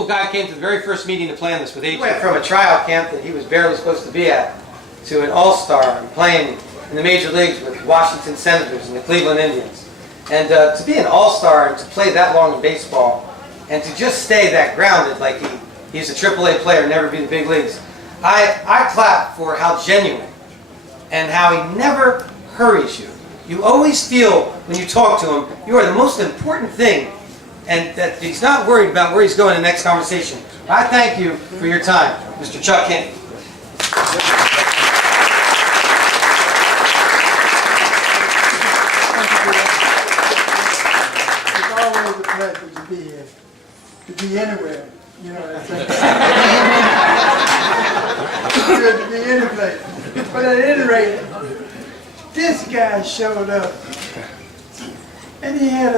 local guy came to the very first meeting to plan this with AJ. He went from a tryout camp that he was barely supposed to be at to an all-star and playing in the major leagues with Washington Senators and the Cleveland Indians. And to be an all-star and to play that long in baseball and to just stay that grounded like he's a AAA player, never be in the big leagues, I clap for how genuine and how he never hurries you. You always feel when you talk to him, you are the most important thing, and that he's not worried about where he's going in the next conversation. I thank you for your time, Mr. Chuck Hinton. It's always a pleasure to be here, to be anywhere. You know, it's good to be any place. But at any rate, this guy showed up, and he had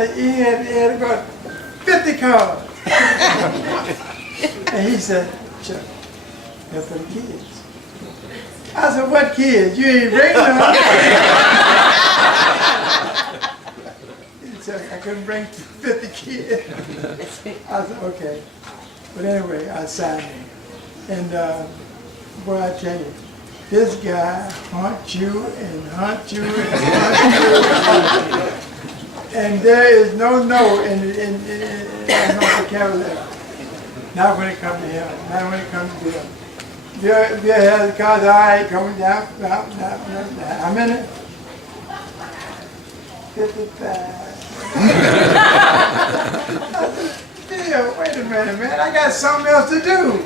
about 50 cards. And he said, "Chuck, they're for the kids." I said, "What kids? You ain't bringing them." He said, "I couldn't bring 50 kids." I said, "Okay." But anyway, I signed him. And boy, I tell you, this guy hunt you and hunt you and hunt you. And there is no no in no vocabulary. Not when it comes to him. Not when it comes to Bill. Bill has the cards, all right, coming down. How many? 55. Yeah, wait a minute, man. I got something else to do.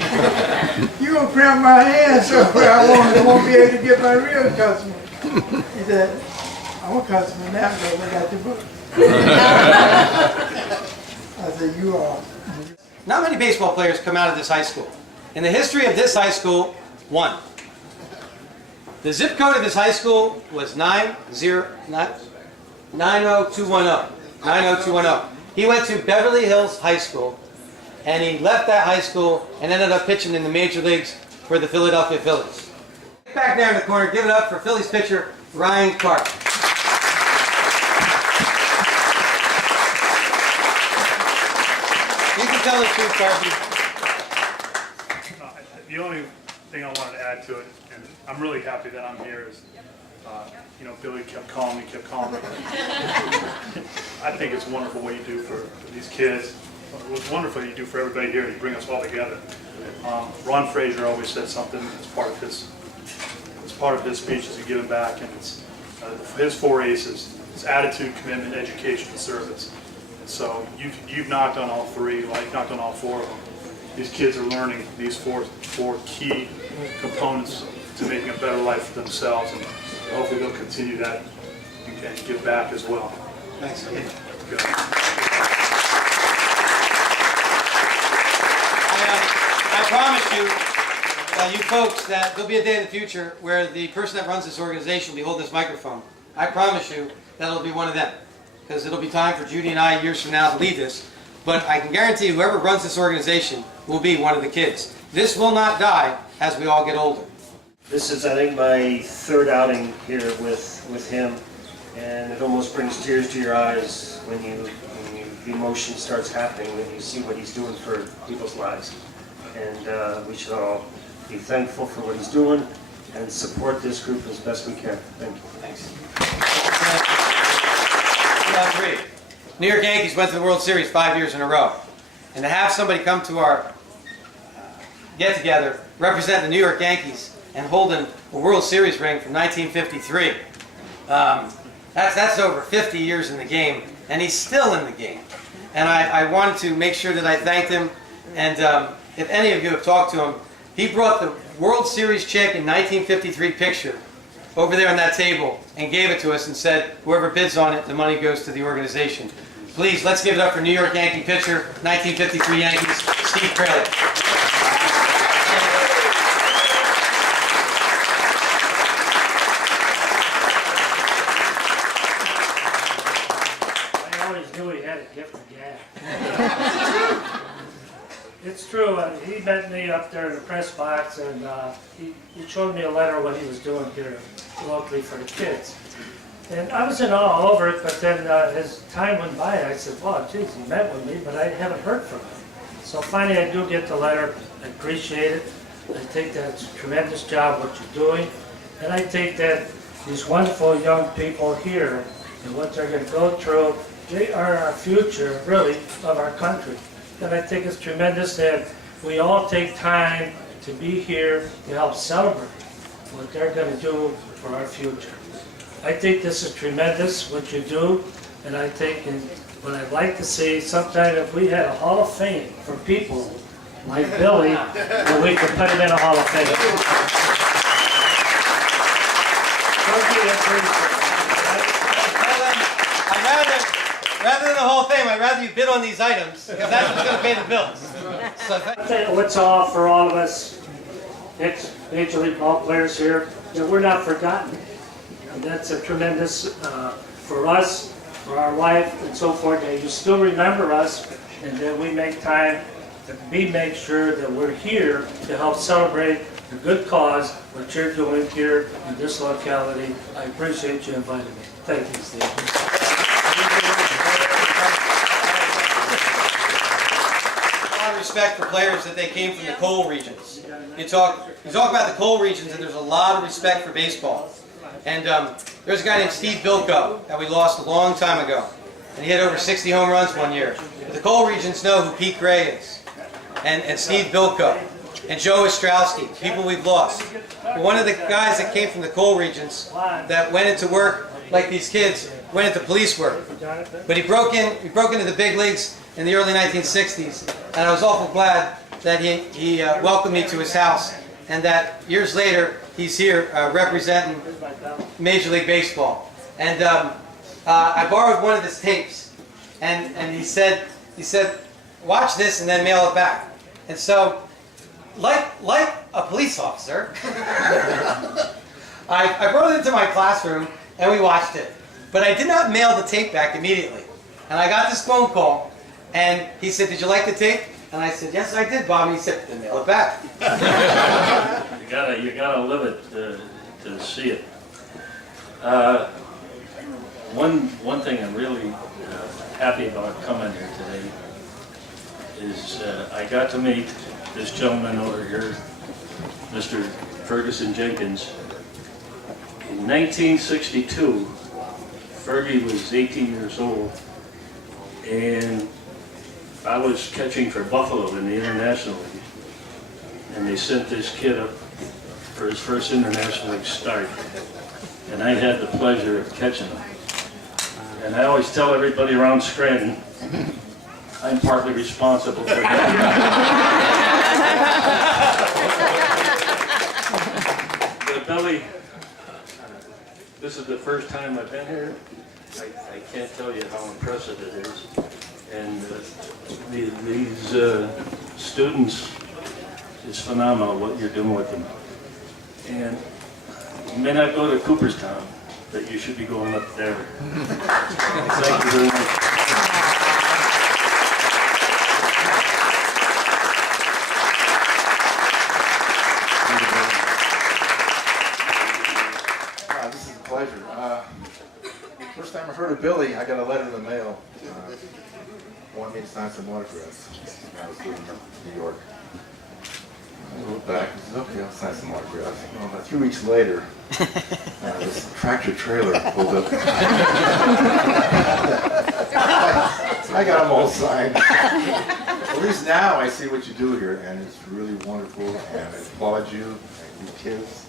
You gonna cramp my hands so I won't be able to get my real customer. He said, "I'm a customer now because I got your book." I said, "You are." Not many baseball players come out of this high school. In the history of this high school, one. The zip code of this high school was 90210. 90210. He went to Beverly Hills High School, and he left that high school and ended up pitching in the major leagues for the Philadelphia Phillies. Back there in the corner, give it up for Phillies pitcher Ryan Karp. You can tell the truth, Karp. The only thing I wanted to add to it, and I'm really happy that I'm here, is you know, Billy kept calling me. I think it's wonderful what you do for these kids. What's wonderful you do for everybody here, you bring us all together. Ron Frazier always said something that's part of his speech is to give him back, and it's his 4 aces: it's attitude, commitment, education, and service. And so you've knocked on all 3, like you've knocked on all 4 of them. These kids are learning these four key components to making a better life for themselves, and hopefully they'll continue that and give back as well. Thanks. Good. I promise you folks, that there'll be a day in the future where the person that runs this organization will be holding this microphone. I promise you that it'll be one of them, because it'll be time for Judy and I years from now to lead this. But I can guarantee whoever runs this organization will be one of the kids. This will not die as we all get older. This is, I think, my 3rd outing here with him, and it almost brings tears to your eyes when the emotion starts happening when you see what he's doing for people's lives. And we should all be thankful for what he's doing and support this group as best we can. Thank you. Thanks. 2003. New York Yankees went to the World Series 5 years in a row. And to have somebody come to our get-together, represent the New York Yankees, and holding a World Series ring from 1953, that's over 50 years in the game, and he's still in the game. And I wanted to make sure that I thanked him, and if any of you have talked to him, he brought the World Series champion 1953 picture over there on that table and gave it to us and said, whoever bids on it, the money goes to the organization. Please, let's give it up for New York Yankee pitcher, 1953 Yankees, Steve Kraly. I always knew he had a gift of gab. It's true. He met me up there in the press box, and he showed me a letter of what he was doing here locally for the kids. And I was in awe over it, but then as time went by, I said, wow, geez, he met with me, but I haven't heard from him. So finally, I do get the letter. I appreciate it. I think that's a tremendous job what you're doing. And I think that these wonderful young people here and what they're going to go through, they are our future, really, of our country. And I think it's tremendous that we all take time to be here to help celebrate what they're going to do for our future. I think this is tremendous what you do, and I think what I'd like to see sometime if we had a Hall of Fame for people like Billy, that we could put him in a Hall of Fame. Rather than the whole thing, I'd rather you bid on these items, because that's what's going to pay the bills. So I'll tell you what's all for all of us, ex-Major League ball players here, that we're not forgotten. And that's a tremendous, for us, for our life and so forth, that you still remember us, and that we make time, that we make sure that we're here to help celebrate the good cause, what you're doing here in this locality. I appreciate you inviting me. Thank you, Steve. A lot of respect for players that they came from the coal regions. You talk about the coal regions, and there's a lot of respect for baseball. And there's a guy named Steve Bilko that we lost a long time ago, and he had over 60 home runs one year. But the coal regions know who Pete Gray is, and Steve Bilko, and Joe Ostrowski, people we've lost. But one of the guys that came from the coal regions that went into work like these kids, went into police work. But he broke into the big leagues in the early 1960s, and I was awful glad that he welcomed me to his house, and that years later he's here representing Major League Baseball. And I borrowed one of his tapes, and he said, watch this and then mail it back. And so, like a police officer, I brought it into my classroom and we watched it. But I did not mail the tape back immediately. And I got this phone call, and he said, "Did you like the tape?" And I said, "Yes, I did, Bob." And he said, "Then mail it back." You gotta live it to see it. One thing I'm really happy about coming here today is I got to meet this gentleman over here, Mr. Ferguson Jenkins. In 1962, Fergie was 18 years old, and I was catching for Buffalo in the International League, and they sent this kid up for his first International League start, and I had the pleasure of catching him. And I always tell everybody around Scranton, I'm partly responsible for that. But Billy, this is the first time I've been here. I can't tell you how impressive it is. And these students, it's phenomenal what you're doing with them. And you may not go to Cooperstown, but you should be going up there. Thank you very much. This is a pleasure. First time I heard of Billy, I got a letter in the mail. Wanted me to sign some autographs. I was living in New York. I wrote back and said, "Okay, I'll sign some autographs." Well, about 3 weeks later, this tractor trailer pulled up. I got them all signed. At least now I see what you do here, and it's really wonderful, and I applaud you and you kids.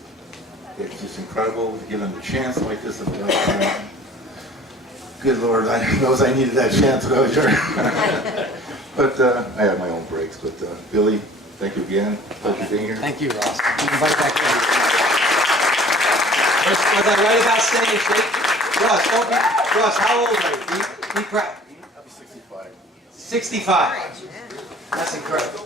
It's just incredible to give them a chance like this at the right time. Good Lord, I knows I needed that chance when I was here. But I have my own breaks. But Billy, thank you again. Pleasure being here. Thank you, Ross. You can invite back in. Was I right about staying straight? Ross, how old are you? Be proud. I'm 65. 65. That's incredible.